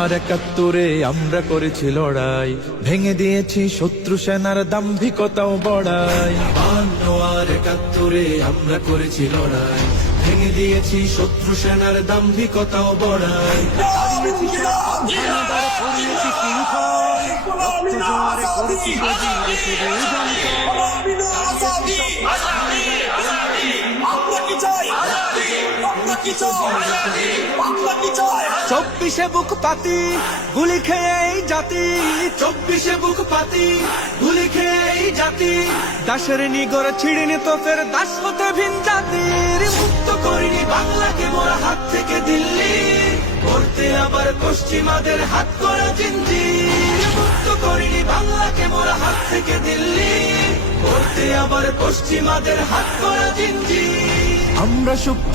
আর ৭১ আমরা করেছি লড়াই, ভেঙে দিয়েছি শত্রু সেনার দাম্ভিকতাও বড়াই। ৫২ আর ৭১ আমরা করেছি লড়াই, ভেঙে দিয়েছি শত্রু সেনার দাম্ভিকতাও বড়াই। চব্বিশে বুক পাতি গুলি খেয়ে এই জাতি, ২৪ বুক পাতি গুলি খেয়ে এই জাতি, দাসের নিগড়ে ছিড়িনি তো ফের দাস হতে ভিন জাতির। মুক্ত করিনি বাংলাকে মোরা হাত থেকে দিল্লি, করতে আবার পশ্চিমাদের হাত করা জিঞ্জির। মুক্ত করিনি বাংলাকে মোরা হাত থেকে দিল্লি, করতে আবার পশ্চিমাদের হাত করা জিঞ্জির। আমরা সুপ্ত